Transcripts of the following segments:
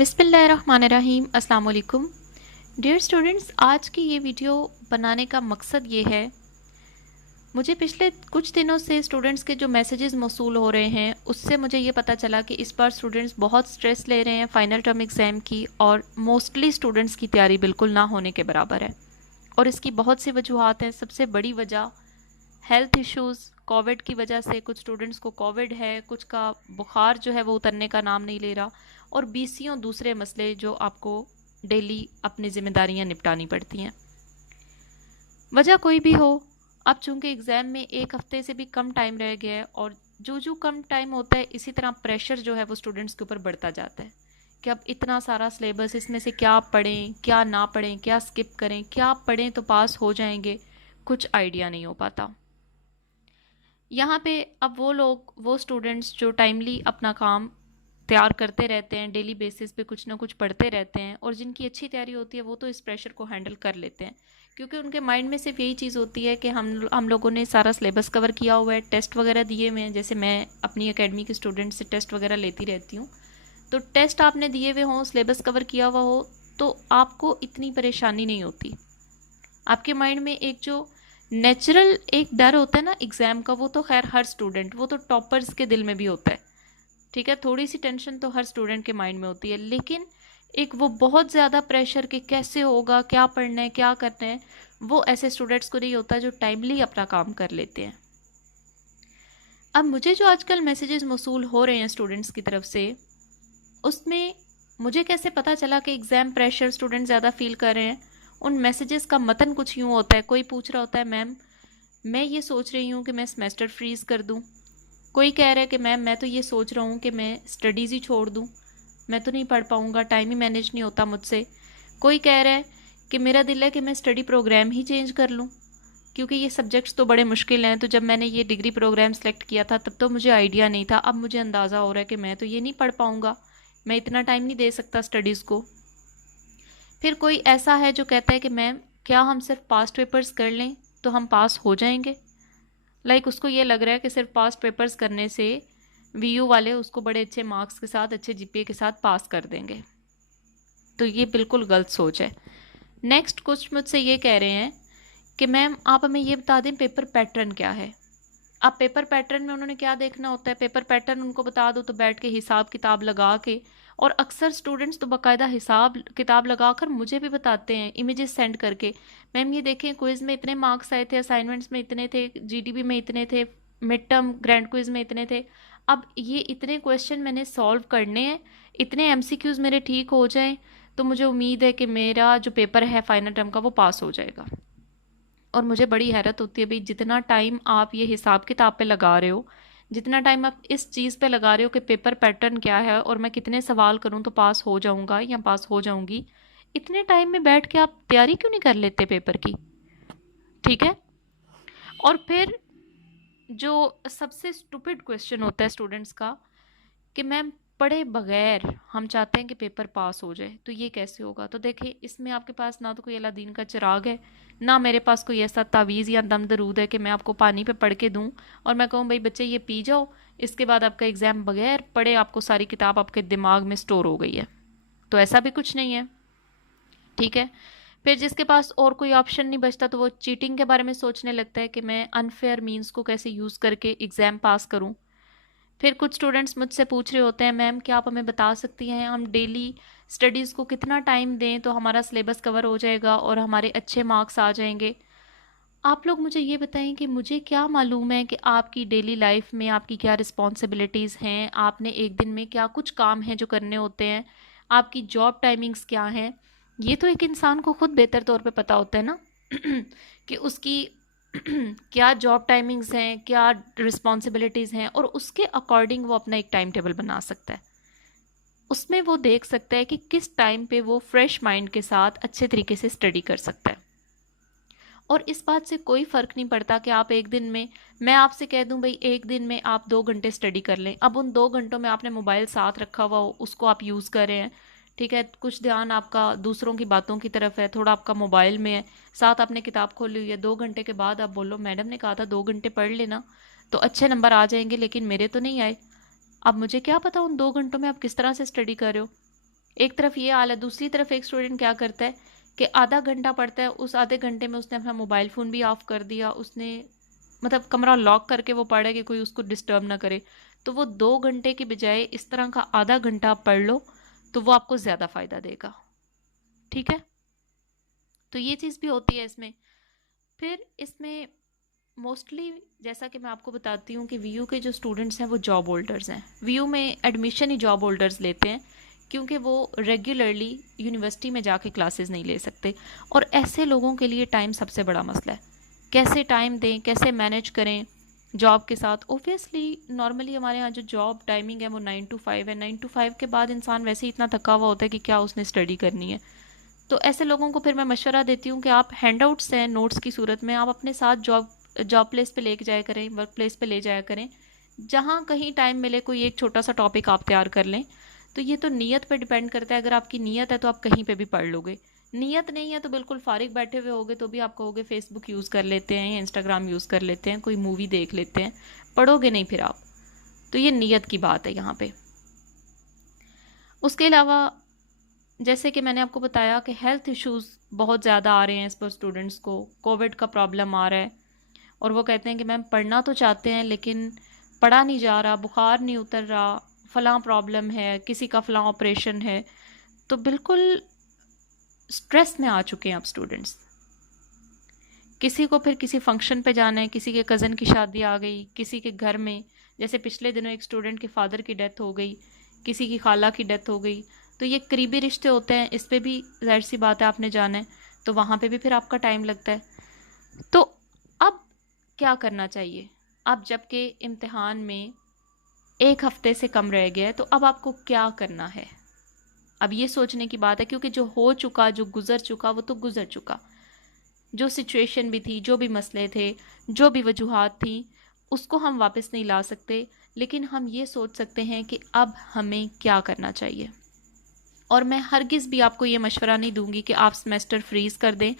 बिस्मिल्लाहिर्रहमानिर्रहीम अस्सलाम वालेकुम डियर स्टूडेंट्स। आज की ये वीडियो बनाने का मकसद ये है, मुझे पिछले कुछ दिनों से स्टूडेंट्स के जो मैसेजेस मौसूल हो रहे हैं उससे मुझे ये पता चला कि इस बार स्टूडेंट्स बहुत स्ट्रेस ले रहे हैं फाइनल टर्म एग्ज़ाम की, और मोस्टली स्टूडेंट्स की तैयारी बिल्कुल ना होने के बराबर है। और इसकी बहुत सी वजूहत हैं। सबसे बड़ी वजह हेल्थ इश्यूज़, कोविड की वजह से कुछ स्टूडेंट्स को कोविड है, कुछ का बुखार जो है वो उतरने का नाम नहीं ले रहा, और बीसियों दूसरे मसले जो आपको डेली अपनी जिम्मेदारियां निपटानी पड़ती हैं। वजह कोई भी हो, अब चूंकि एग्ज़ाम में एक हफ्ते से भी कम टाइम रह गया है, और जो कम टाइम होता है इसी तरह प्रेशर जो है वो स्टूडेंट्स के ऊपर बढ़ता जाता है कि अब इतना सारा सिलेबस, इसमें से क्या पढ़ें क्या ना पढ़ें, क्या स्किप करें, क्या पढ़ें तो पास हो जाएंगे, कुछ आइडिया नहीं हो पाता। यहाँ पे अब वो स्टूडेंट्स जो टाइमली अपना काम तैयार करते रहते हैं, डेली बेसिस पे कुछ ना कुछ पढ़ते रहते हैं, और जिनकी अच्छी तैयारी होती है वो तो इस प्रेशर को हैंडल कर लेते हैं, क्योंकि उनके माइंड में सिर्फ यही चीज़ होती है कि हम लोगों ने सारा सिलेबस कवर किया हुआ है, टेस्ट वगैरह दिए हुए हैं। जैसे मैं अपनी एकेडमी के स्टूडेंट से टेस्ट वगैरह लेती रहती हूँ, तो टेस्ट आपने दिए हुए हों, सिलेबस कवर किया हुआ हो, तो आपको इतनी परेशानी नहीं होती। आपके माइंड में एक जो नेचुरल एक डर होता है ना एग्ज़ाम का, वो तो खैर हर स्टूडेंट, वो तो टॉपर्स के दिल में भी होता है, ठीक है। थोड़ी सी टेंशन तो हर स्टूडेंट के माइंड में होती है, लेकिन एक वो बहुत ज़्यादा प्रेशर कि कैसे होगा, क्या पढ़ना है, क्या करना है, वो ऐसे स्टूडेंट्स को नहीं होता जो टाइमली अपना काम कर लेते हैं। अब मुझे जो आजकल मैसेजेस मौसूल हो रहे हैं स्टूडेंट्स की तरफ से, उसमें मुझे कैसे पता चला कि एग्ज़ाम प्रेशर स्टूडेंट ज़्यादा फील कर रहे हैं। उन मैसेजेस का मतन कुछ यूँ होता है, कोई पूछ रहा होता है मैम मैं ये सोच रही हूँ कि मैं सेमेस्टर फ्रीज़ कर दूँ। कोई कह रहा है कि मैम मैं तो ये सोच रहा हूँ कि मैं स्टडीज़ ही छोड़ दूँ, मैं तो नहीं पढ़ पाऊँगा, टाइम ही मैनेज नहीं होता मुझसे। कोई कह रहा है कि मेरा दिल है कि मैं स्टडी प्रोग्राम ही चेंज कर लूँ, क्योंकि ये सब्जेक्ट्स तो बड़े मुश्किल हैं। तो जब मैंने ये डिग्री प्रोग्राम सेलेक्ट किया था तब तो मुझे आइडिया नहीं था, अब मुझे अंदाज़ा हो रहा है कि मैं तो ये नहीं पढ़ पाऊँगा, मैं इतना टाइम नहीं दे सकता स्टडीज़ को। फिर कोई ऐसा है जो कहता है कि मैम क्या हम सिर्फ पास्ट पेपर्स कर लें तो हम पास हो जाएंगे। उसको ये लग रहा है कि सिर्फ पास्ट पेपर्स करने से वीयू वाले उसको बड़े अच्छे मार्क्स के साथ, अच्छे जीपीए के साथ पास कर देंगे। तो ये बिल्कुल गलत सोच है। नेक्स्ट कुछ मुझसे ये कह रहे हैं कि मैम आप हमें ये बता दें पेपर पैटर्न क्या है। अब पेपर पैटर्न में उन्होंने क्या देखना होता है, पेपर पैटर्न उनको बता दो तो बैठ के हिसाब किताब लगा के, और अक्सर स्टूडेंट्स तो बाकायदा हिसाब किताब लगा कर मुझे भी बताते हैं इमेजेस सेंड करके, मैम ये देखें क्विज़ में इतने मार्क्स आए थे, असाइनमेंट्स में इतने थे, जीडीबी में इतने थे, मिड टर्म ग्रैंड क्विज़ में इतने थे, अब ये इतने क्वेश्चन मैंने सॉल्व करने हैं, इतने एमसीक्यूज़ मेरे ठीक हो जाएं तो मुझे उम्मीद है कि मेरा जो पेपर है फाइनल टर्म का वो पास हो जाएगा। और मुझे बड़ी हैरत होती है भाई, जितना टाइम आप ये हिसाब किताब पे लगा रहे हो, जितना टाइम आप इस चीज़ पे लगा रहे हो कि पेपर पैटर्न क्या है और मैं कितने सवाल करूं तो पास हो जाऊंगा या पास हो जाऊंगी, इतने टाइम में बैठ के आप तैयारी क्यों नहीं कर लेते पेपर की, ठीक है। और फिर जो सबसे स्टूपिड क्वेश्चन होता है स्टूडेंट्स का कि मैम पढ़े बगैर हम चाहते हैं कि पेपर पास हो जाए, तो ये कैसे होगा। तो देखिए, इसमें आपके पास ना तो कोई अलादीन का चिराग है, ना मेरे पास कोई ऐसा तावीज़ या दम दरूद है कि मैं आपको पानी पे पढ़ के दूं और मैं कहूँ भाई बच्चे ये पी जाओ, इसके बाद आपका एग्ज़ाम बगैर पढ़े आपको सारी किताब आपके दिमाग में स्टोर हो गई है। तो ऐसा भी कुछ नहीं है, ठीक है। फिर जिसके पास और कोई ऑप्शन नहीं बचता तो वो चीटिंग के बारे में सोचने लगता है कि मैं अनफेयर मीन्स को कैसे यूज़ करके एग्ज़ाम पास करूँ। फिर कुछ स्टूडेंट्स मुझसे पूछ रहे होते हैं मैम क्या आप हमें बता सकती हैं हम डेली स्टडीज़ को कितना टाइम दें तो हमारा सिलेबस कवर हो जाएगा और हमारे अच्छे मार्क्स आ जाएंगे। आप लोग मुझे ये बताएं कि मुझे क्या मालूम है कि आपकी डेली लाइफ में आपकी क्या रिस्पॉन्सिबिलिटीज़ हैं, आपने एक दिन में क्या कुछ काम हैं जो करने होते हैं, आपकी जॉब टाइमिंग्स क्या हैं। ये तो एक इंसान को खुद बेहतर तौर पे पता होता है ना कि उसकी क्या जॉब टाइमिंग्स हैं, क्या रिस्पॉन्सिबिलिटीज़ हैं, और उसके अकॉर्डिंग वो अपना एक टाइम टेबल बना सकता है। उसमें वो देख सकता है कि किस टाइम पे वो फ्रेश माइंड के साथ अच्छे तरीके से स्टडी कर सकता है। और इस बात से कोई फ़र्क नहीं पड़ता कि आप एक दिन में, मैं आपसे कह दूं भाई एक दिन में आप 2 घंटे स्टडी कर लें, अब उन 2 घंटों में आपने मोबाइल साथ रखा हुआ हो, उसको आप यूज़ कर रहे हैं, ठीक है, कुछ ध्यान आपका दूसरों की बातों की तरफ है, थोड़ा आपका मोबाइल में है, साथ आपने किताब खोली हुई है, 2 घंटे के बाद आप बोलो मैडम ने कहा था 2 घंटे पढ़ लेना तो अच्छे नंबर आ जाएंगे, लेकिन मेरे तो नहीं आए। अब मुझे क्या पता उन 2 घंटों में आप किस तरह से स्टडी कर रहे हो। एक तरफ ये हाल है, दूसरी तरफ एक स्टूडेंट क्या करता है कि आधा घंटा पढ़ता है, उस आधे घंटे में उसने अपना मोबाइल फ़ोन भी ऑफ कर दिया, उसने मतलब कमरा लॉक करके वो पढ़े कि कोई उसको डिस्टर्ब ना करे। तो वो 2 घंटे की बजाय इस तरह का आधा घंटा आप पढ़ लो तो वो आपको ज़्यादा फ़ायदा देगा। ठीक है, तो ये चीज़ भी होती है इसमें। फिर इसमें मोस्टली जैसा कि मैं आपको बताती हूँ कि वीयू के जो स्टूडेंट्स हैं वो जॉब होल्डर्स हैं। वीयू में एडमिशन ही जॉब होल्डर्स लेते हैं क्योंकि वो रेगुलरली यूनिवर्सिटी में जाके क्लासेस नहीं ले सकते, और ऐसे लोगों के लिए टाइम सबसे बड़ा मसला है। कैसे टाइम दें, कैसे मैनेज करें जॉब के साथ। ओबियसली नॉर्मली हमारे यहाँ जो जॉब टाइमिंग है वो 9 to 5 है। 9 to 5 के बाद इंसान वैसे ही इतना थका हुआ होता है कि क्या उसने स्टडी करनी है। तो ऐसे लोगों को फिर मैं मशवरा देती हूँ कि आप हैंडआउट्स हैं नोट्स की सूरत में, आप अपने साथ जॉब जॉब प्लेस पे लेके जाया करें, वर्क प्लेस पे ले जाया करें। जहाँ कहीं टाइम मिले कोई एक छोटा सा टॉपिक आप तैयार कर लें। तो ये तो नीयत पे डिपेंड करता है। अगर आपकी नीयत है तो आप कहीं पे भी पढ़ लोगे, नीयत नहीं है तो बिल्कुल फारिग बैठे हुए होगे तो भी आप कहोगे फेसबुक यूज़ कर लेते हैं या इंस्टाग्राम यूज़ कर लेते हैं, कोई मूवी देख लेते हैं, पढ़ोगे नहीं फिर आप। तो ये नीयत की बात है यहाँ पे। उसके अलावा जैसे कि मैंने आपको बताया कि हेल्थ इश्यूज़ बहुत ज़्यादा आ रहे हैं इस पर स्टूडेंट्स को, कोविड का प्रॉब्लम आ रहा है और वो कहते हैं कि मैम पढ़ना तो चाहते हैं लेकिन पढ़ा नहीं जा रहा, बुखार नहीं उतर रहा, फ़लाँ प्रॉब्लम है, किसी का फ़लाँ ऑपरेशन है। तो बिल्कुल स्ट्रेस में आ चुके हैं अब स्टूडेंट्स। किसी को फिर किसी फंक्शन पे जाना है, किसी के कज़न की शादी आ गई, किसी के घर में जैसे पिछले दिनों एक स्टूडेंट के फादर की डेथ हो गई, किसी की खाला की डेथ हो गई। तो ये करीबी रिश्ते होते हैं, इस पे भी ज़ाहिर सी बात है आपने जाना है, तो वहाँ पे भी फिर आपका टाइम लगता है। तो अब क्या करना चाहिए? अब जबकि इम्तिहान में 1 हफ्ते से कम रह गया है तो अब आपको क्या करना है? अब ये सोचने की बात है, क्योंकि जो हो चुका, जो गुजर चुका वो तो गुजर चुका। जो सिचुएशन भी थी, जो भी मसले थे, जो भी वजूहात थी, उसको हम वापस नहीं ला सकते, लेकिन हम ये सोच सकते हैं कि अब हमें क्या करना चाहिए। और मैं हरगिज़ भी आपको ये मशवरा नहीं दूंगी कि आप सेमेस्टर फ्रीज़ कर दें,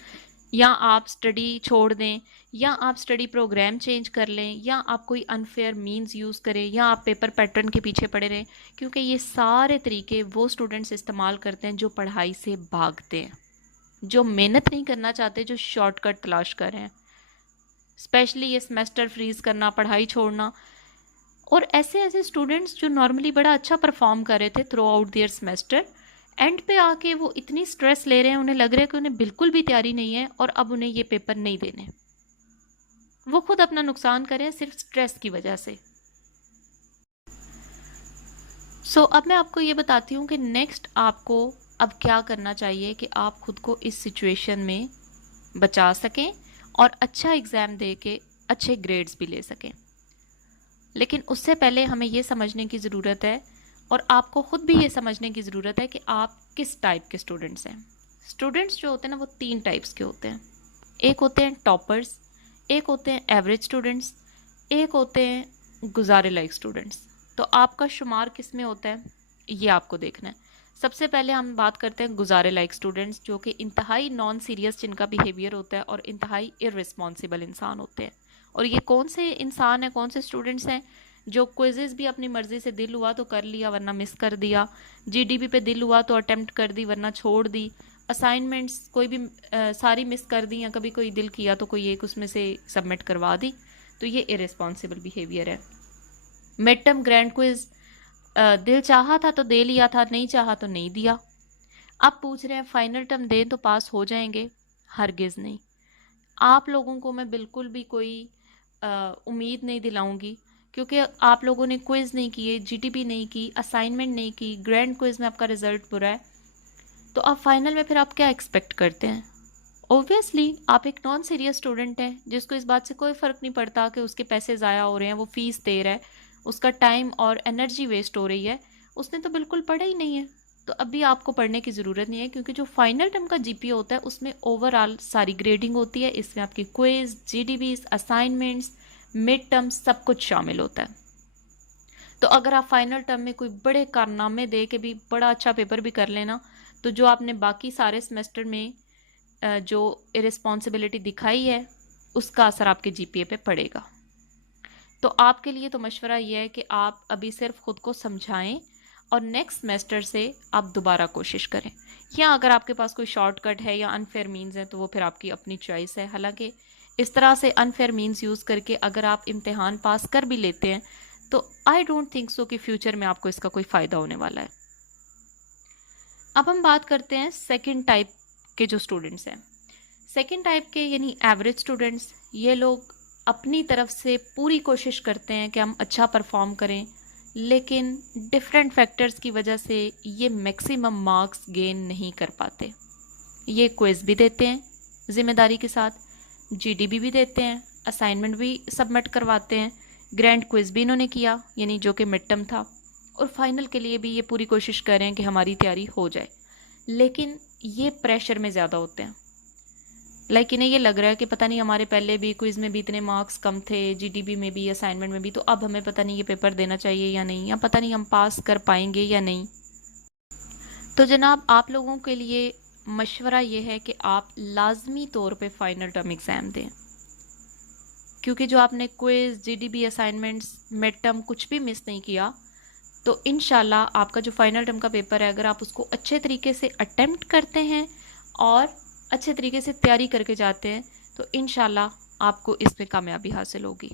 या आप स्टडी छोड़ दें, या आप स्टडी प्रोग्राम चेंज कर लें, या आप कोई अनफेयर मीन्स यूज़ करें, या आप पेपर पैटर्न के पीछे पड़े रहें। क्योंकि ये सारे तरीके वो स्टूडेंट्स इस्तेमाल करते हैं जो पढ़ाई से भागते हैं, जो मेहनत नहीं करना चाहते, जो शॉर्टकट तलाश कर रहे हैं। स्पेशली ये सेमेस्टर फ्रीज़ करना, पढ़ाई छोड़ना, और ऐसे ऐसे स्टूडेंट्स जो नॉर्मली बड़ा अच्छा परफॉर्म कर रहे थे throughout their semester, and पे आके वो इतनी स्ट्रेस ले रहे हैं, उन्हें लग रहा है कि उन्हें बिल्कुल भी तैयारी नहीं है और अब उन्हें ये पेपर नहीं देने। वो खुद अपना नुकसान कर रहे हैं सिर्फ स्ट्रेस की वजह से। अब मैं आपको ये बताती हूँ कि नेक्स्ट आपको अब क्या करना चाहिए कि आप खुद को इस सिचुएशन में बचा सकें और अच्छा एग्ज़ाम दे के अच्छे ग्रेड्स भी ले सकें। लेकिन उससे पहले हमें ये समझने की ज़रूरत है, और आपको ख़ुद भी ये समझने की ज़रूरत है कि आप किस टाइप के स्टूडेंट्स हैं। स्टूडेंट्स जो होते हैं ना वो 3 टाइप्स के होते हैं। एक होते हैं टॉपर्स, एक होते हैं एवरेज स्टूडेंट्स, एक होते हैं गुजारे लायक स्टूडेंट्स। तो आपका शुमार किस में होता है ये आपको देखना है। सबसे पहले हम बात करते हैं गुजारे लायक स्टूडेंट्स, जो कि इंतहाई नॉन सीरियस जिनका बिहेवियर होता है और इंतहाई इररिस्पॉन्सिबल इंसान होते हैं। और ये कौन से इंसान हैं, कौन से स्टूडेंट्स हैं? जो क्विज़ेस भी अपनी मर्ज़ी से दिल हुआ तो कर लिया वरना मिस कर दिया, जीडीपी पे दिल हुआ तो अटेम्प्ट कर दी वरना छोड़ दी, असाइनमेंट्स कोई भी सारी मिस कर दी, या कभी कोई दिल किया तो कोई एक उसमें से सबमिट करवा दी। तो ये इररिस्पॉन्सिबल बिहेवियर है। मिड टर्म ग्रैंड क्विज़ दिल चाहा था तो दे लिया था, नहीं चाहा तो नहीं दिया। अब पूछ रहे हैं फाइनल टर्म दें तो पास हो जाएंगे? हरगिज़ नहीं। आप लोगों को मैं बिल्कुल भी कोई उम्मीद नहीं दिलाऊंगी, क्योंकि आप लोगों ने क्विज़ नहीं किए, जीटीपी नहीं की, असाइनमेंट नहीं की, ग्रैंड क्विज़ में आपका रिजल्ट बुरा है, तो आप फाइनल में फिर आप क्या एक्सपेक्ट करते हैं? ओब्वियसली आप एक नॉन सीरियस स्टूडेंट है जिसको इस बात से कोई फ़र्क नहीं पड़ता कि उसके पैसे ज़ाया हो रहे हैं, वो फ़ीस दे रहा है, उसका टाइम और एनर्जी वेस्ट हो रही है, उसने तो बिल्कुल पढ़ा ही नहीं है। तो अभी आपको पढ़ने की ज़रूरत नहीं है, क्योंकि जो फाइनल टर्म का जीपीए होता है उसमें ओवरऑल सारी ग्रेडिंग होती है। इसमें आपकी क्विज़, जीडीबीज, असाइनमेंट्स, मिड टर्म सब कुछ शामिल होता है। तो अगर आप फाइनल टर्म में कोई बड़े कारनामे दे के भी बड़ा अच्छा पेपर भी कर लेना, तो जो आपने बाकी सारे सेमेस्टर में जो इरिस्पॉन्सिबिलिटी दिखाई है उसका असर आपके जीपीए पे पड़ेगा। तो आपके लिए तो मशवरा ये है कि आप अभी सिर्फ खुद को समझाएं और नेक्स्ट सेमेस्टर से आप दोबारा कोशिश करें। या अगर आपके पास कोई शॉर्टकट है या अनफेयर मीन्स है तो वो फिर आपकी अपनी चॉइस है। हालांकि इस तरह से अनफेयर मीन्स यूज़ करके अगर आप इम्तिहान पास कर भी लेते हैं तो आई डोंट थिंक सो कि फ्यूचर में आपको इसका कोई फ़ायदा होने वाला है। अब हम बात करते हैं सेकंड टाइप के जो स्टूडेंट्स हैं। सेकंड टाइप के यानी एवरेज स्टूडेंट्स, ये लोग अपनी तरफ से पूरी कोशिश करते हैं कि हम अच्छा परफॉर्म करें, लेकिन डिफरेंट फैक्टर्स की वजह से ये मैक्सिमम मार्क्स गेन नहीं कर पाते। ये क्विज़ भी देते हैं ज़िम्मेदारी के साथ, जीडीबी भी देते हैं, असाइनमेंट भी सबमिट करवाते हैं, ग्रैंड क्विज़ भी इन्होंने किया यानी जो कि मिड टर्म था, और फाइनल के लिए भी ये पूरी कोशिश कर रहे हैं कि हमारी तैयारी हो जाए, लेकिन ये प्रेशर में ज़्यादा होते हैं। लाइक इन्हें ये लग रहा है कि पता नहीं हमारे पहले भी क्विज़ में भी इतने मार्क्स कम थे, जीडीबी में भी, असाइनमेंट में भी, तो अब हमें पता नहीं ये पेपर देना चाहिए या नहीं, या पता नहीं हम पास कर पाएंगे या नहीं। तो जनाब आप लोगों के लिए मशवरा ये है कि आप लाजमी तौर पे फाइनल टर्म एग्ज़ाम दें, क्योंकि जो आपने quiz, GDB, assignments, mid term कुछ भी मिस नहीं किया तो इंशाल्लाह आपका जो फाइनल टर्म का पेपर है अगर आप उसको अच्छे तरीके से अटेम्प्ट करते हैं और अच्छे तरीके से तैयारी करके जाते हैं तो इंशाल्लाह आपको इसमें कामयाबी हासिल होगी।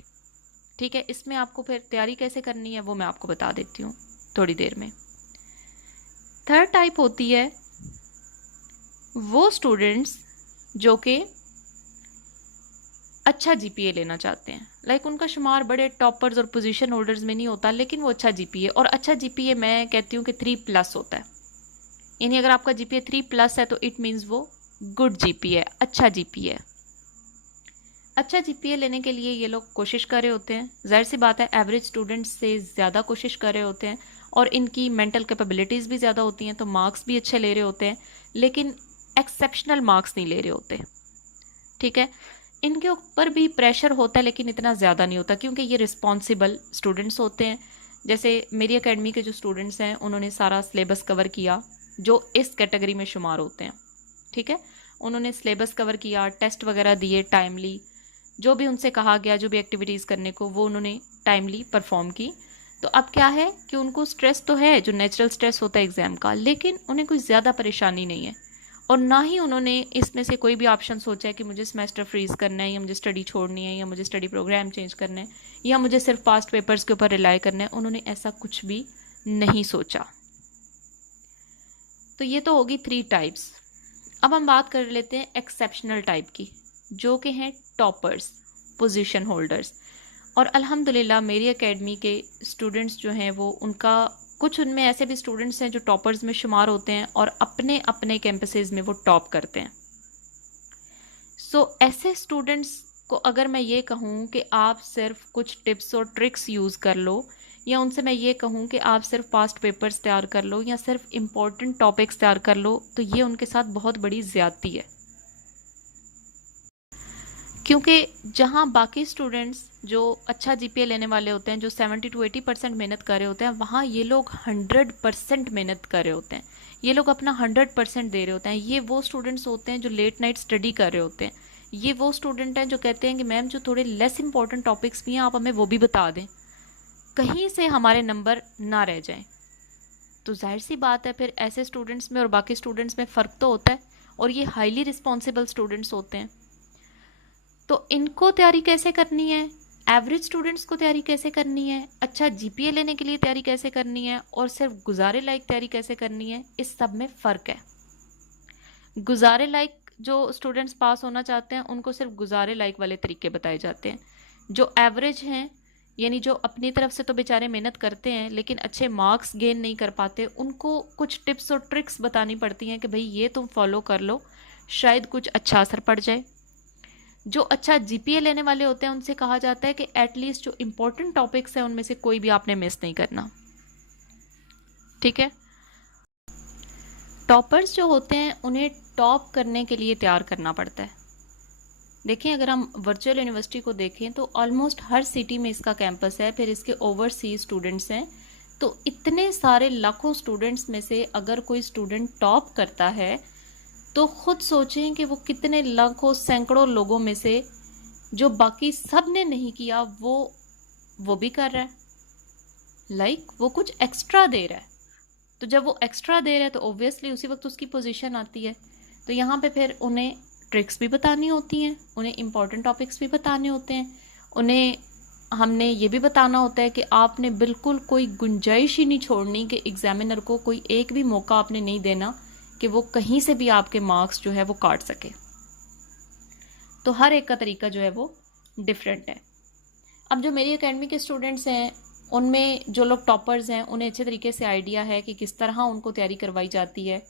ठीक है, इसमें आपको फिर तैयारी कैसे करनी है वो मैं आपको बता देती हूँ थोड़ी देर में। थर्ड टाइप होती है वो स्टूडेंट्स जो कि अच्छा जीपीए लेना चाहते हैं। लाइक उनका शुमार बड़े टॉपर्स और पोजीशन होल्डर्स में नहीं होता, लेकिन वो अच्छा जीपीए, और अच्छा जीपीए मैं कहती हूँ कि 3+ होता है। यानी अगर आपका जीपीए 3+ है तो इट मीन्स वो गुड जीपीए, अच्छा जीपीए। अच्छा जीपीए लेने के लिए ये लोग कोशिश कर रहे होते हैं, जाहिर सी बात है एवरेज स्टूडेंट्स से ज़्यादा कोशिश कर रहे होते हैं और इनकी मेंटल कैपेबिलिटीज़ भी ज़्यादा होती हैं, तो मार्क्स भी अच्छे ले रहे होते हैं, लेकिन एक्सेप्शनल मार्क्स नहीं ले रहे होते। ठीक है, इनके ऊपर भी प्रेशर होता है लेकिन इतना ज़्यादा नहीं होता, क्योंकि ये रिस्पॉन्सिबल स्टूडेंट्स होते हैं। जैसे मेरी एकेडमी के जो स्टूडेंट्स हैं उन्होंने सारा सिलेबस कवर किया जो इस कैटेगरी में शुमार होते हैं। ठीक है, उन्होंने सिलेबस कवर किया, टेस्ट वगैरह दिए टाइमली, जो भी उनसे कहा गया, जो भी एक्टिविटीज़ करने को वो उन्होंने टाइमली परफॉर्म की। तो अब क्या है कि उनको स्ट्रेस तो है, जो नेचुरल स्ट्रेस होता है एग्ज़ाम का, लेकिन उन्हें कोई ज़्यादा परेशानी नहीं है, और ना ही उन्होंने इसमें से कोई भी ऑप्शन सोचा है कि मुझे सेमेस्टर फ्रीज करना है, या मुझे स्टडी छोड़नी है, या मुझे स्टडी प्रोग्राम चेंज करना है, या मुझे सिर्फ पास्ट पेपर्स के ऊपर रिलाई करना है। उन्होंने ऐसा कुछ भी नहीं सोचा। तो ये तो होगी 3 टाइप्स। अब हम बात कर लेते हैं एक्सेप्शनल टाइप की, जो कि हैं टॉपर्स, पोजीशन होल्डर्स। और अल्हम्दुलिल्लाह मेरी एकेडमी के स्टूडेंट्स जो हैं वो उनका कुछ उनमें ऐसे भी स्टूडेंट्स हैं जो टॉपर्स में शुमार होते हैं और अपने अपने कैंपसेस में वो टॉप करते हैं। सो ऐसे स्टूडेंट्स को अगर मैं ये कहूँ कि आप सिर्फ कुछ टिप्स और ट्रिक्स यूज़ कर लो, या उनसे मैं ये कहूँ कि आप सिर्फ पास्ट पेपर्स तैयार कर लो या सिर्फ इम्पोर्टेंट टॉपिक्स तैयार कर लो, तो ये उनके साथ बहुत बड़ी ज़्यादती है। क्योंकि जहाँ बाकी स्टूडेंट्स जो अच्छा जीपीए लेने वाले होते हैं, जो 70 to 80% मेहनत कर रहे होते हैं, वहाँ ये लोग 100% मेहनत कर रहे होते हैं, ये लोग अपना 100% दे रहे होते हैं। ये वो स्टूडेंट्स होते हैं जो लेट नाइट स्टडी कर रहे होते हैं। ये वो स्टूडेंट हैं जो कहते हैं कि मैम जो थोड़े लेस इंपॉर्टेंट टॉपिक्स भी हैं आप हमें वो भी बता दें, कहीं से हमारे नंबर ना रह जाएं। तो जाहिर सी बात है फिर ऐसे स्टूडेंट्स में और बाकी स्टूडेंट्स में फ़र्क तो होता है, और ये हाईली रिस्पॉन्सिबल स्टूडेंट्स होते हैं। तो इनको तैयारी कैसे करनी है, एवरेज स्टूडेंट्स को तैयारी कैसे करनी है, अच्छा जीपीए लेने के लिए तैयारी कैसे करनी है, और सिर्फ गुजारे लायक तैयारी कैसे करनी है, इस सब में फ़र्क है। गुजारे लायक जो स्टूडेंट्स पास होना चाहते हैं उनको सिर्फ गुजारे लायक वाले तरीके बताए जाते हैं। जो एवरेज हैं यानी जो अपनी तरफ से तो बेचारे मेहनत करते हैं लेकिन अच्छे मार्क्स गेन नहीं कर पाते, उनको कुछ टिप्स और ट्रिक्स बतानी पड़ती हैं कि भाई ये तुम फॉलो कर लो, शायद कुछ अच्छा असर पड़ जाए। जो अच्छा जीपीए लेने वाले होते हैं उनसे कहा जाता है कि एटलीस्ट जो इम्पोर्टेंट टॉपिक्स हैं उनमें से कोई भी आपने मिस नहीं करना। ठीक है, टॉपर्स जो होते हैं उन्हें टॉप करने के लिए तैयार करना पड़ता है। देखिए अगर हम वर्चुअल यूनिवर्सिटी को देखें तो ऑलमोस्ट हर सिटी में इसका कैंपस है, फिर इसके ओवरसीज स्टूडेंट्स हैं। तो इतने सारे लाखों स्टूडेंट्स में से अगर कोई स्टूडेंट टॉप करता है तो खुद सोचें कि वो कितने लाखों सैकड़ों लोगों में से जो बाकी सब ने नहीं किया वो भी कर रहा है। लाइक वो कुछ एक्स्ट्रा दे रहा है, तो जब वो एक्स्ट्रा दे रहा है तो ऑब्वियसली उसी वक्त उसकी पोजीशन आती है। तो यहाँ पे फिर उन्हें ट्रिक्स भी बतानी होती हैं, उन्हें इंपॉर्टेंट टॉपिक्स भी बताने होते हैं, उन्हें हमने ये भी बताना होता है कि आपने बिल्कुल कोई गुंजाइश ही नहीं छोड़नी कि एग्जामिनर को कोई एक भी मौका आपने नहीं देना कि वो कहीं से भी आपके मार्क्स जो है वो काट सके। तो हर एक का तरीका जो है वो डिफरेंट है। अब जो मेरी एकेडमी के स्टूडेंट्स हैं उनमें जो लोग टॉपर्स हैं उन्हें अच्छे तरीके से आइडिया है कि किस तरह उनको तैयारी करवाई जाती है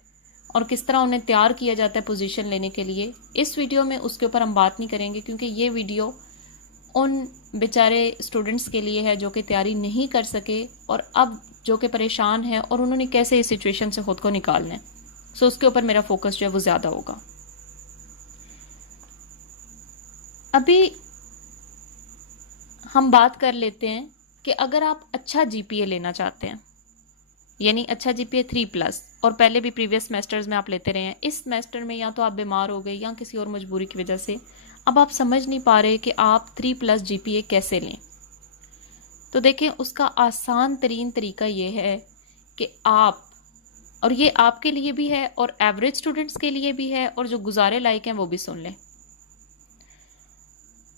और किस तरह उन्हें तैयार किया जाता है पोजीशन लेने के लिए। इस वीडियो में उसके ऊपर हम बात नहीं करेंगे क्योंकि ये वीडियो उन बेचारे स्टूडेंट्स के लिए है जो कि तैयारी नहीं कर सके और अब जो कि परेशान है और उन्होंने कैसे इस सिचुएशन से खुद को निकालना है। सो उसके ऊपर मेरा फोकस जो है वो ज़्यादा होगा। अभी हम बात कर लेते हैं कि अगर आप अच्छा जीपीए लेना चाहते हैं, यानी अच्छा जीपीए 3+ और पहले भी प्रीवियस सेमेस्टर्स में आप लेते रहे हैं, इस सेमेस्टर में या तो आप बीमार हो गए या किसी और मजबूरी की वजह से अब आप समझ नहीं पा रहे कि आप 3+ जीपीए कैसे लें, तो देखें उसका आसान तरीन तरीका ये है कि आप, और ये आपके लिए भी है और एवरेज स्टूडेंट्स के लिए भी है और जो गुजारे लायक हैं वो भी सुन लें।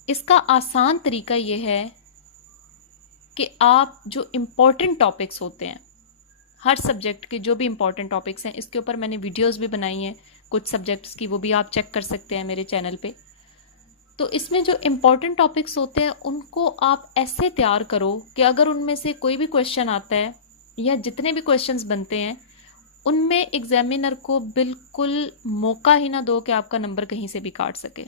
इसका आसान तरीका ये है कि आप जो इम्पोर्टेंट टॉपिक्स होते हैं, हर सब्जेक्ट के जो भी इम्पोर्टेंट टॉपिक्स हैं, इसके ऊपर मैंने वीडियोस भी बनाई हैं कुछ सब्जेक्ट्स की, वो भी आप चेक कर सकते हैं मेरे चैनल पे। तो इसमें जो इम्पोर्टेंट टॉपिक्स होते हैं उनको आप ऐसे तैयार करो कि अगर उनमें से कोई भी क्वेश्चन आता है या जितने भी क्वेश्चंस बनते हैं उनमें एग्जामिनर को बिल्कुल मौका ही ना दो कि आपका नंबर कहीं से भी काट सके।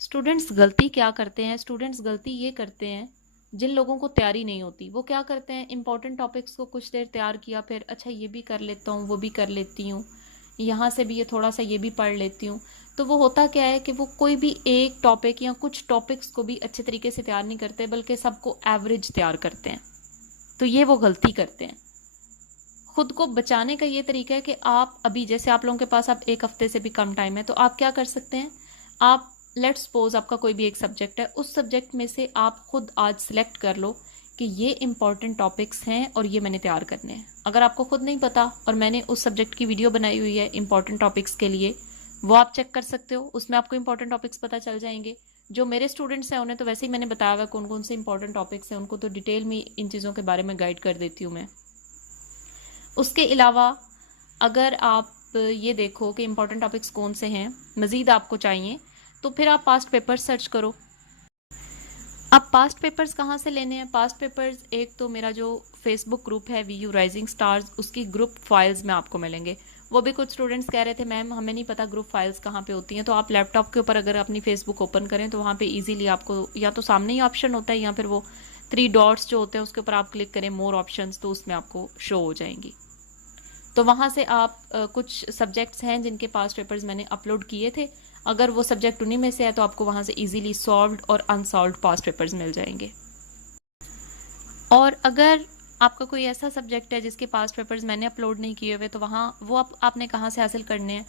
स्टूडेंट्स गलती क्या करते हैं? स्टूडेंट्स गलती ये करते हैं जिन लोगों को तैयारी नहीं होती, वो क्या करते हैं, इंपॉर्टेंट टॉपिक्स को कुछ देर तैयार किया, फिर अच्छा ये भी कर लेता हूँ, वो भी कर लेती हूँ, यहाँ से भी ये थोड़ा सा ये भी पढ़ लेती हूँ। तो वो होता क्या है कि वो कोई भी एक टॉपिक या कुछ टॉपिक्स को भी अच्छे तरीके से तैयार नहीं करते बल्कि सबको एवरेज तैयार करते हैं। तो ये वो गलती करते हैं। खुद को बचाने का ये तरीका है कि आप अभी, जैसे आप लोगों के पास अब एक हफ्ते से भी कम टाइम है, तो आप क्या कर सकते हैं, आप लेट्स सपोज आपका कोई भी एक सब्जेक्ट है, उस सब्जेक्ट में से आप खुद आज सिलेक्ट कर लो कि ये इंपॉर्टेंट टॉपिक्स हैं और ये मैंने तैयार करने हैं। अगर आपको खुद नहीं पता और मैंने उस सब्जेक्ट की वीडियो बनाई हुई है इंपॉर्टेंट टॉपिक्स के लिए, वो आप चेक कर सकते हो, उसमें आपको इंपॉर्टेंट टॉपिक्स पता चल जाएंगे। जो मेरे स्टूडेंट्स हैं उन्हें तो वैसे ही मैंने बताया हुआ कौन कौन से इंपॉर्टेंट टॉपिक्स हैं, उनको तो डिटेल में इन चीज़ों के बारे में गाइड कर देती हूँ मैं। उसके अलावा अगर आप ये देखो कि इंपॉर्टेंट टॉपिक्स कौन से हैं, मज़ीद आपको चाहिए, तो फिर आप पास्ट पेपर्स सर्च करो। अब पास्ट पेपर्स कहाँ से लेने हैं? पास्ट पेपर्स एक तो मेरा जो फेसबुक ग्रुप है वीयू राइजिंग स्टार्स, उसकी ग्रुप फाइल्स में आपको मिलेंगे। वो भी कुछ स्टूडेंट्स कह रहे थे मैम हमें नहीं पता ग्रुप फाइल्स कहाँ पे होती हैं, तो आप लैपटॉप के ऊपर अगर अपनी फेसबुक ओपन करें तो वहाँ पे इजीली आपको या तो सामने ही ऑप्शन होता है या फिर वो 3 डॉट्स जो होते हैं उसके ऊपर आप क्लिक करें मोर ऑप्शंस, तो उसमें आपको शो हो जाएंगी। तो वहाँ से आप कुछ सब्जेक्ट्स हैं जिनके पास्ट पेपर्स मैंने अपलोड किए थे, अगर वो सब्जेक्ट उन्हीं में से है तो आपको वहाँ से इजीली सॉल्व्ड और अनसॉल्व्ड पास्ट पेपर्स मिल जाएंगे। और अगर आपका कोई ऐसा सब्जेक्ट है जिसके पास्ट पेपर्स मैंने अपलोड नहीं किए हुए, तो वहाँ वो आपने कहाँ से हासिल करने हैं?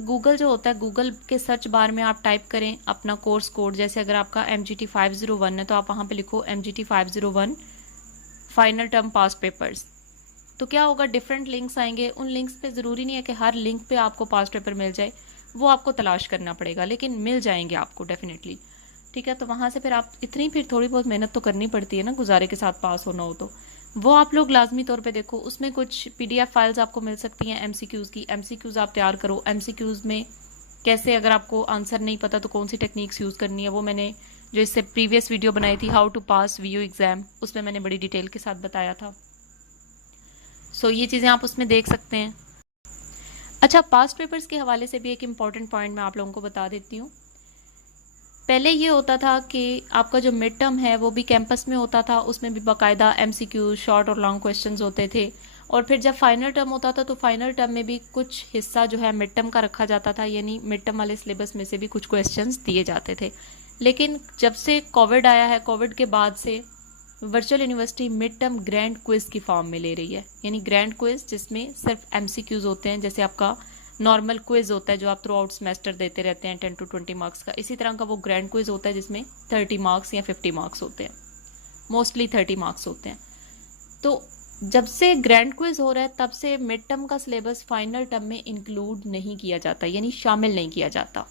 गूगल जो होता है, गूगल के सर्च बार में आप टाइप करें अपना कोर्स कोड, जैसे अगर आपका MGT 501 है तो आप वहाँ पे लिखो MGT 501 final term past papers. तो क्या होगा, डिफरेंट लिंक्स आएंगे। उन लिंक्स पे ज़रूरी नहीं है कि हर लिंक पे आपको पास्ट पेपर मिल जाए, वो आपको तलाश करना पड़ेगा, लेकिन मिल जाएंगे आपको डेफिनेटली। ठीक है, तो वहाँ से फिर आप इतनी फिर थोड़ी बहुत मेहनत तो करनी पड़ती है ना, गुजारे के साथ पास होना हो तो वो आप लोग लाजमी तौर पे देखो। उसमें कुछ PDF फाइल्स आपको मिल सकती हैं MCQs की, MCQs आप तैयार करो। MCQs में कैसे, अगर आपको आंसर नहीं पता तो कौन सी टेक्निक्स यूज़ करनी है, वो मैंने जो इससे प्रीवियस वीडियो बनाई थी how to pass VU exam, उसमें मैंने बड़ी डिटेल के साथ बताया था। सो ये चीज़ें आप उसमें देख सकते हैं। अच्छा, पास्ट पेपर्स के हवाले से भी एक इम्पॉर्टेंट पॉइंट मैं आप लोगों को बता देती हूँ। पहले ये होता था कि आपका जो मिड टर्म है वो भी कैंपस में होता था, उसमें भी बाकायदा MCQ शॉर्ट और लॉन्ग क्वेश्चंस होते थे, और फिर जब फाइनल टर्म होता था तो फाइनल टर्म में भी कुछ हिस्सा जो है मिड टर्म का रखा जाता था, यानी मिड टर्म वाले सिलेबस में से भी कुछ क्वेश्चंस दिए जाते थे। लेकिन जब से कोविड आया है, कोविड के बाद से virtual university mid term grand quiz की फॉर्म में ले रही है, यानी ग्रैंड क्विज जिसमें सिर्फ MCQs होते हैं, जैसे आपका नॉर्मल क्विज होता है जो आप थ्रू आउट सेमेस्टर देते रहते हैं 10 to 20 मार्क्स का, इसी तरह का वो ग्रैंड क्विज होता है जिसमें 30 मार्क्स या 50 मार्क्स होते हैं, मोस्टली 30 मार्क्स होते हैं। तो जब से ग्रैंड क्विज हो रहा है तब से मिड टर्म का सिलेबस फाइनल टर्म में इंक्लूड नहीं किया जाता, यानी शामिल नहीं किया जाता।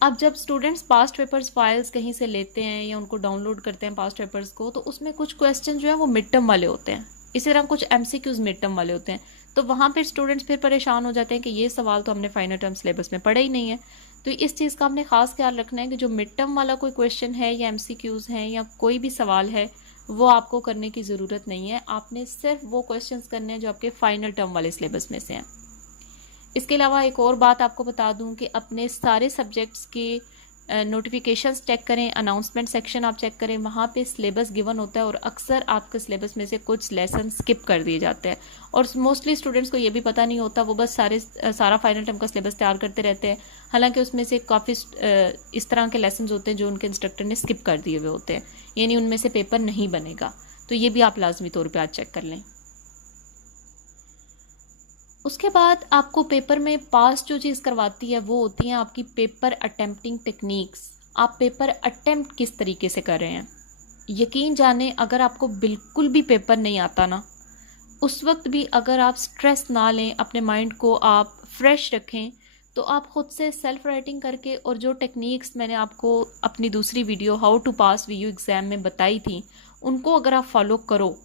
अब जब स्टूडेंट्स पास्ट पेपर्स फाइल्स कहीं से लेते हैं या उनको डाउनलोड करते हैं पास्ट पेपर्स को, तो उसमें कुछ क्वेश्चन जो है वो मिड टर्म वाले होते हैं, इसी तरह कुछ एमसीक्यूज मिड टर्म वाले होते हैं। तो वहाँ पर स्टूडेंट्स फिर परेशान हो जाते हैं कि ये सवाल तो हमने फाइनल टर्म सिलेबस में पढ़ा ही नहीं है। तो इस चीज़ का हमने खास ख्याल रखना है कि जो मिड टर्म वाला कोई क्वेश्चन है या एमसीक्यूज हैं या कोई भी सवाल है वो आपको करने की ज़रूरत नहीं है। आपने सिर्फ वो क्वेश्चंस करने हैं जो आपके फाइनल टर्म वाले सिलेबस में से हैं। इसके अलावा एक और बात आपको बता दूं कि अपने सारे सब्जेक्ट्स के नोटिफिकेशंस चेक करें, अनाउंसमेंट सेक्शन आप चेक करें, वहाँ पे सिलेबस गिवन होता है और अक्सर आपके सिलेबस में से कुछ लेसन स्किप कर दिए जाते हैं और मोस्टली स्टूडेंट्स को ये भी पता नहीं होता, वो बस सारा फाइनल टर्म का सिलेबस तैयार करते रहते हैं। हालांकि उसमें से काफ़ी इस तरह के लेसन होते हैं जो उनके इंस्ट्रक्टर ने स्किप कर दिए हुए होते हैं, यानी उनमें से पेपर नहीं बनेगा। तो ये भी आप लाजमी तौर पर आज चेक कर लें। उसके बाद आपको पेपर में पास जो चीज़ करवाती है वो होती है आपकी पेपर अटेम्प्टिंग टेक्निक्स। आप पेपर अटेम्प्ट किस तरीके से कर रहे हैं। यकीन जाने अगर आपको बिल्कुल भी पेपर नहीं आता ना, उस वक्त भी अगर आप स्ट्रेस ना लें, अपने माइंड को आप फ्रेश रखें, तो आप ख़ुद से सेल्फ राइटिंग करके और जो टेक्निक्स मैंने आपको अपनी दूसरी video how to pass VU exam में बताई थी उनको अगर आप फॉलो करो,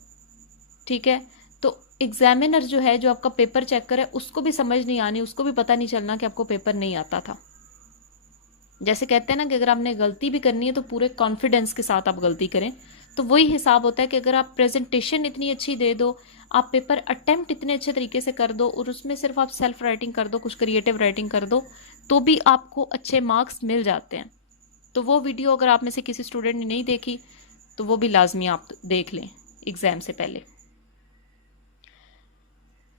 ठीक है, तो एग्जामिनर जो है, जो आपका पेपर चेक करे, उसको भी समझ नहीं आनी, उसको भी पता नहीं चलना कि आपको पेपर नहीं आता था। जैसे कहते हैं ना कि अगर आपने गलती भी करनी है तो पूरे कॉन्फिडेंस के साथ आप गलती करें। तो वही हिसाब होता है कि अगर आप प्रेजेंटेशन इतनी अच्छी दे दो, आप पेपर अटेम्प्ट इतने अच्छे तरीके से कर दो और उसमें सिर्फ आप सेल्फ राइटिंग कर दो, कुछ क्रिएटिव राइटिंग कर दो, तो भी आपको अच्छे मार्क्स मिल जाते हैं। तो वो वीडियो अगर आप में से किसी स्टूडेंट ने नहीं देखी तो वो भी लाजमी आप देख लें एग्ज़ाम से पहले।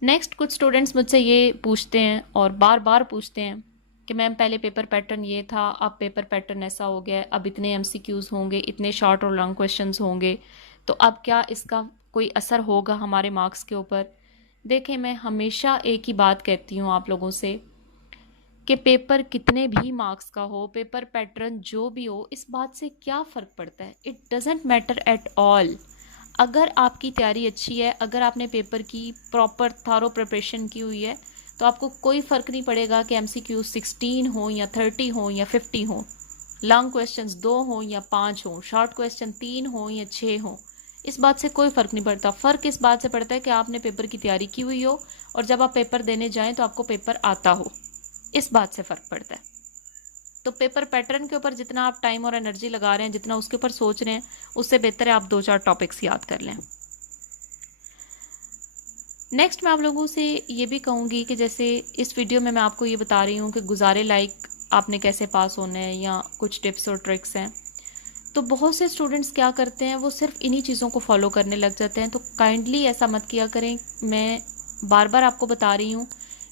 नेक्स्ट, कुछ स्टूडेंट्स मुझसे ये पूछते हैं और बार बार पूछते हैं कि मैम पहले पेपर पैटर्न ये था, अब पेपर पैटर्न ऐसा हो गया, अब इतने एमसीक्यूज़ होंगे, इतने शॉर्ट और लॉन्ग क्वेश्चंस होंगे, तो अब क्या इसका कोई असर होगा हमारे मार्क्स के ऊपर। देखें, मैं हमेशा एक ही बात कहती हूँ आप लोगों से कि पेपर कितने भी मार्क्स का हो, पेपर पैटर्न जो भी हो, इस बात से क्या फ़र्क पड़ता है। It doesn't matter at all. अगर आपकी तैयारी अच्छी है, अगर आपने पेपर की प्रॉपर थारो प्रिपरेशन की हुई है, तो आपको कोई फ़र्क नहीं पड़ेगा कि एमसीक्यू 16 हो या 30 हो या 50 हो, लॉन्ग क्वेश्चंस 2 हो या 5 हो, शॉर्ट क्वेश्चन 3 हो या 6 हो। इस बात से कोई फ़र्क नहीं पड़ता। फ़र्क इस बात से पड़ता है कि आपने पेपर की तैयारी की हुई हो और जब आप पेपर देने जाएँ तो आपको पेपर आता हो, इस बात से फ़र्क पड़ता है। तो पेपर पैटर्न के ऊपर जितना आप टाइम और एनर्जी लगा रहे हैं, जितना उसके ऊपर सोच रहे हैं, उससे बेहतर है आप 2-4 टॉपिक्स याद कर लें। नेक्स्ट, मैं आप लोगों से ये भी कहूँगी कि जैसे इस वीडियो में मैं आपको ये बता रही हूँ कि गुजारे लाइक आपने कैसे पास होना है या कुछ टिप्स और ट्रिक्स हैं, तो बहुत से स्टूडेंट्स क्या करते हैं, वो सिर्फ इन्हीं चीज़ों को फॉलो करने लग जाते हैं। तो काइंडली ऐसा मत किया करें। मैं बार बार आपको बता रही हूँ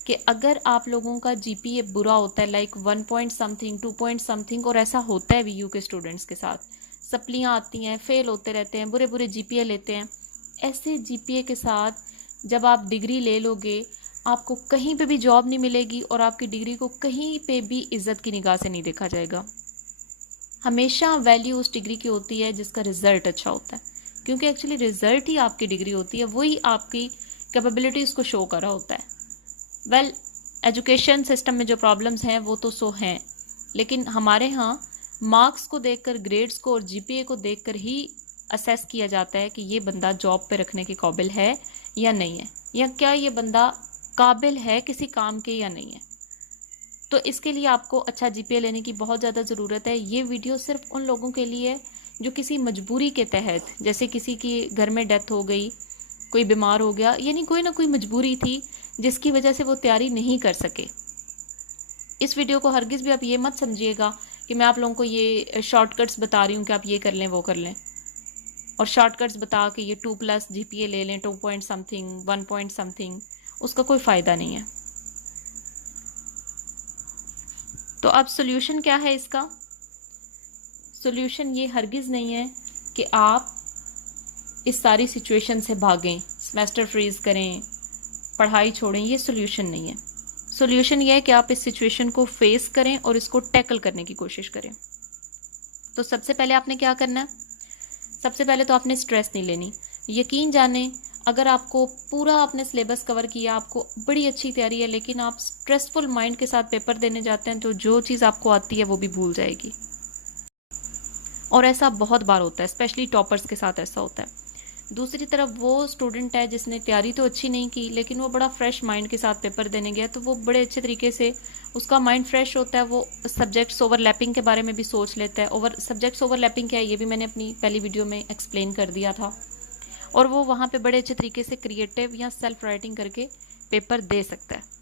कि अगर आप लोगों का जीपीए बुरा होता है, like 1 point something 2 point something, और ऐसा होता है वीयू के स्टूडेंट्स के साथ, सप्लियाँ आती हैं, फेल होते रहते हैं, बुरे बुरे जीपीए लेते हैं, ऐसे जीपीए के साथ जब आप डिग्री ले लोगे, आपको कहीं पे भी जॉब नहीं मिलेगी और आपकी डिग्री को कहीं पे भी इज्जत की निगाह से नहीं देखा जाएगा। हमेशा वैल्यू उस डिग्री की होती है जिसका रिजल्ट अच्छा होता है, क्योंकि एक्चुअली रिजल्ट ही आपकी डिग्री होती है, वही आपकी कैपेबिलिटीज़ को शो कर रहा होता है। वेल, एजुकेशन सिस्टम में जो प्रॉब्लम्स हैं वो तो सो हैं, लेकिन हमारे यहाँ मार्क्स को देखकर, ग्रेड्स को और जीपीए को देखकर ही असेस किया जाता है कि ये बंदा जॉब पे रखने के काबिल है या नहीं है, या क्या ये बंदा काबिल है किसी काम के या नहीं है। तो इसके लिए आपको अच्छा जीपीए लेने की बहुत ज़्यादा ज़रूरत है। ये वीडियो सिर्फ उन लोगों के लिए जो किसी मजबूरी के तहत, जैसे किसी की घर में डेथ हो गई, कोई बीमार हो गया, यानी कोई ना कोई मजबूरी थी जिसकी वजह से वो तैयारी नहीं कर सके। इस वीडियो को हरगिज़ भी आप ये मत समझिएगा कि मैं आप लोगों को ये शॉर्टकट्स बता रही हूँ कि आप ये कर लें वो कर लें, और शॉर्टकट्स बता के ये 2+ जीपीए ले लें, 2 पॉइंट समथिंग 1 पॉइंट समथिंग, उसका कोई फ़ायदा नहीं है। तो अब सोल्यूशन क्या है इसका? सोल्यूशन ये हरगिज़ नहीं है कि आप इस सारी सिचुएशन से भागें, सेमेस्टर फ्रीज करें, पढ़ाई छोड़ें, ये सोल्यूशन नहीं है। सोल्यूशन ये है कि आप इस सिचुएशन को फेस करें और इसको टैकल करने की कोशिश करें। तो सबसे पहले आपने क्या करना है? सबसे पहले तो आपने स्ट्रेस नहीं लेनी। यकीन जाने, अगर आपको पूरा आपने सिलेबस कवर किया, आपको बड़ी अच्छी तैयारी है, लेकिन आप स्ट्रेसफुल माइंड के साथ पेपर देने जाते हैं तो जो चीज़ आपको आती है वो भी भूल जाएगी। और ऐसा बहुत बार होता है, स्पेशली टॉपर्स के साथ ऐसा होता है। दूसरी तरफ वो स्टूडेंट है जिसने तैयारी तो अच्छी नहीं की, लेकिन वो बड़ा फ्रेश माइंड के साथ पेपर देने गया, तो वो बड़े अच्छे तरीके से, उसका माइंड फ्रेश होता है, वो सब्जेक्ट्स ओवरलैपिंग के बारे में भी सोच लेता है। सब्जेक्ट्स ओवरलैपिंग क्या है ये भी मैंने अपनी पहली वीडियो में एक्सप्लेन कर दिया था। और वो वहाँ पे बड़े अच्छे तरीके से क्रिएटिव या सेल्फ राइटिंग करके पेपर दे सकता है।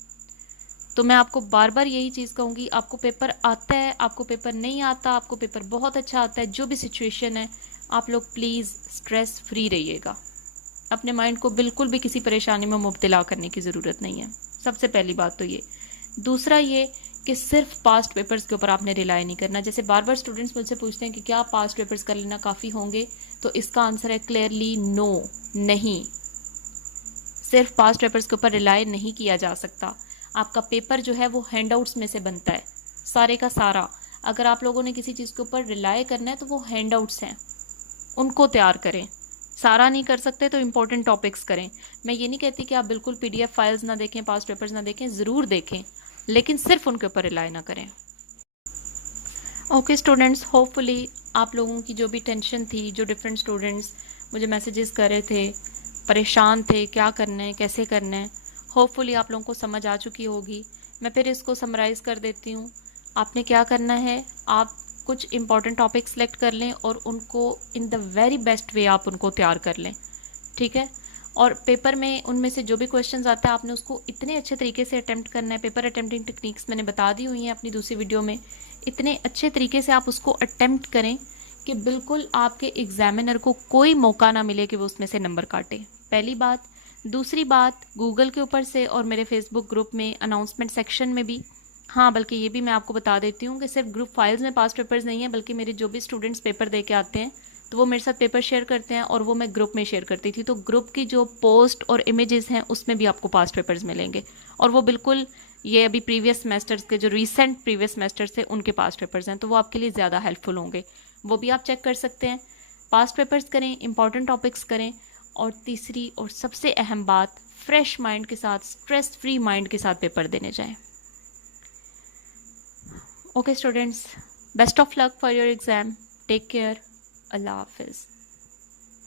तो मैं आपको बार बार यही चीज़ कहूँगी, आपको पेपर आता है, आपको पेपर नहीं आता, आपको पेपर बहुत अच्छा आता है, जो भी सिचुएशन है, आप लोग प्लीज़ स्ट्रेस फ्री रहिएगा। अपने माइंड को बिल्कुल भी किसी परेशानी में मुब्तला करने की ज़रूरत नहीं है। सबसे पहली बात तो ये। दूसरा ये कि सिर्फ पास्ट पेपर्स के ऊपर आपने रिलाई नहीं करना। जैसे बार बार स्टूडेंट्स मुझसे पूछते हैं कि क्या पास्ट पेपर्स कर लेना काफ़ी होंगे, तो इसका आंसर है क्लियरली नो, नहीं। सिर्फ पास्ट पेपर्स के ऊपर रिलाई नहीं किया जा सकता। आपका पेपर जो है वो हैंडआउट्स में से बनता है, सारे का सारा। अगर आप लोगों ने किसी चीज़ के ऊपर रिलाई करना है तो वो हैंडआउट्स हैं, उनको तैयार करें। सारा नहीं कर सकते तो इंपॉर्टेंट टॉपिक्स करें। मैं ये नहीं कहती कि आप बिल्कुल पीडीएफ फाइल्स ना देखें, पास्ट पेपर्स ना देखें, ज़रूर देखें, लेकिन सिर्फ उनके ऊपर रिलाई ना करें। ओके स्टूडेंट्स, होपफुली आप लोगों की जो भी टेंशन थी, जो डिफरेंट स्टूडेंट्स मुझे मैसेजेस कर रहे थे, परेशान थे क्या करना है कैसे करना है, होपफुली आप लोगों को समझ आ चुकी होगी। मैं फिर इसको समराइज़ कर देती हूँ। आपने क्या करना है, आप कुछ इंपॉर्टेंट टॉपिक सेलेक्ट कर लें और उनको in the very best way आप उनको तैयार कर लें, ठीक है। और पेपर में उनमें से जो भी क्वेश्चंस आता है आपने उसको इतने अच्छे तरीके से अटेम्प्ट करना है। पेपर अटेम्प्टिंग टेक्निक्स मैंने बता दी हुई हैं अपनी दूसरी वीडियो में। इतने अच्छे तरीके से आप उसको अटेम्प्ट करें कि बिल्कुल आपके एग्जामिनर को कोई मौका ना मिले कि वो उसमें से नंबर काटे, पहली बात। दूसरी बात, गूगल के ऊपर से और मेरे फेसबुक ग्रुप में अनाउंसमेंट सेक्शन में भी, हाँ बल्कि ये भी मैं आपको बता देती हूँ कि सिर्फ ग्रुप फाइल्स में पास्ट पेपर्स नहीं है, बल्कि मेरे जो भी स्टूडेंट्स पेपर दे के आते हैं तो वो मेरे साथ पेपर शेयर करते हैं और वो मैं ग्रुप में शेयर करती थी। तो ग्रुप की जो पोस्ट और इमेजेस हैं उसमें भी आपको पास्ट पेपर्स मिलेंगे, और वो बिल्कुल ये अभी प्रीवियस सेमेस्टर्स के जो रीसेंट प्रीवियस सेमेस्टर्स थे उनके पास्ट पेपर्स हैं, तो वो आपके लिए ज़्यादा हेल्पफुल होंगे। वो भी आप चेक कर सकते हैं। पास्ट पेपर्स करें, इंपॉर्टेंट टॉपिक्स करें, और तीसरी और सबसे अहम बात, फ्रेश माइंड के साथ, स्ट्रेस फ्री माइंड के साथ पेपर देने जाएं। Okay students, best of luck for your exam. Take care. अल्लाह हाफिज़।